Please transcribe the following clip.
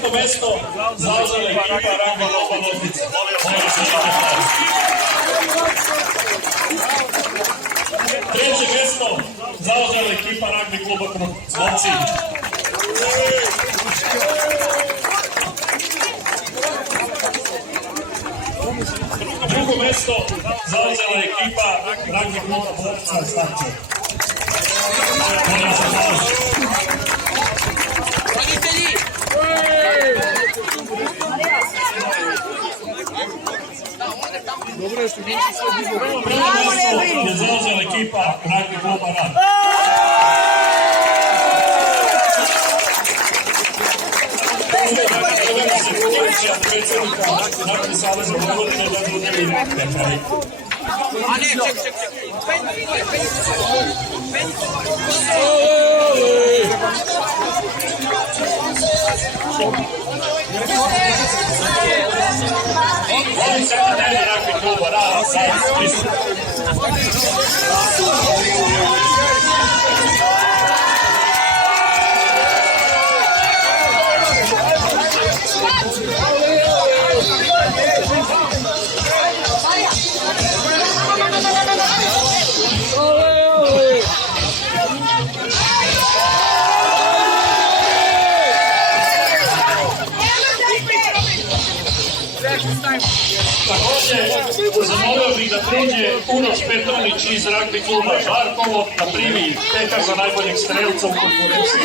Četvrto mesto zauzela ekipa Ragbi kluba Loznica. Treće mesto zauzela ekipa Ragbi kluba Zlomci. Drugo mesto zauzela ekipa Ragbi kluba Borca Starče. Dobro je što nisu sve bilo. Prvo mesto je zauzela ekipa Ragbi kluba Rad. Predsjednika Ragbi saveza Vojvodine da dodeli referij. A ne, ček. Ovim sekretari Ragbi kluba Rad, savez Kristu. Također, zamolio bih da priđe Uroš Petronić iz Ragbi kluba Žarkovo da primi pekar za najboljeg strelca u konkurenciji.